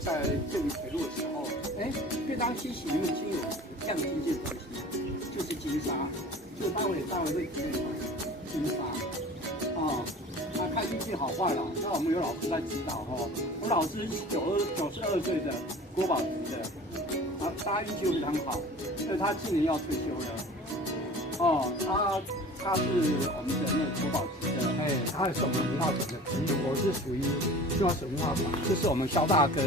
在建立铁路的时候，非常稀奇，你们已经有亮金这东西，就是金沙，就待会会提炼出来金沙，看运气好坏了。那我们有老师在指导我老师92岁的国宝级的，他运气非常好，所以他今年要退休了。他是我们的那个国宝级的，他也是我们文化馆的朋友，我是属于中华省文化馆，这是我们肖大哥，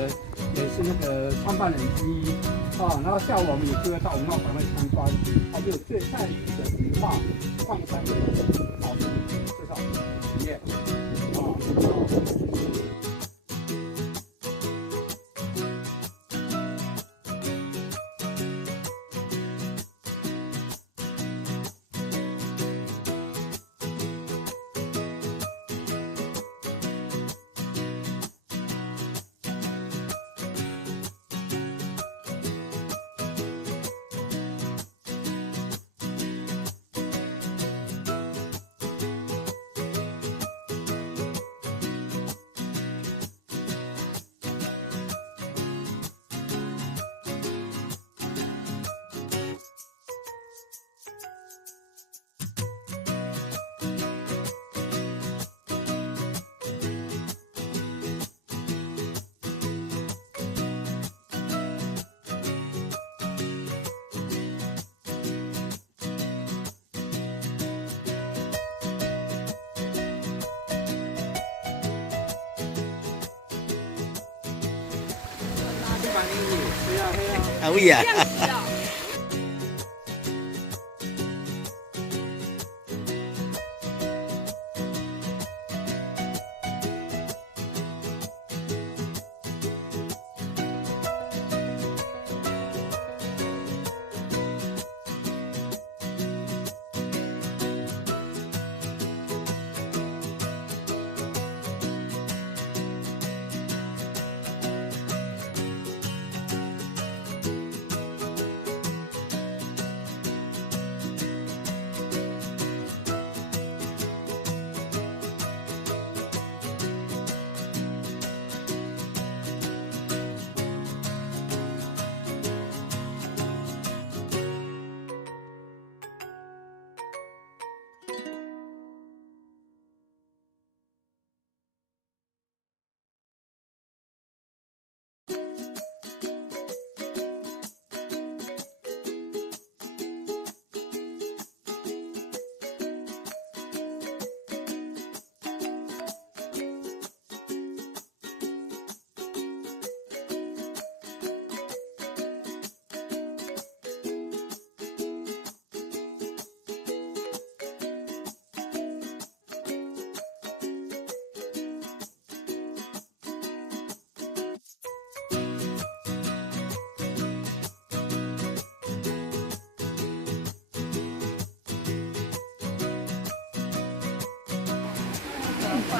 也是那个创办人之一然后下午我们有机会到文化馆会参观，还有最在地的文化矿山的老师介绍企业啊oui啊。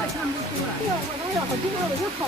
看不出来。对，我那有很多我就好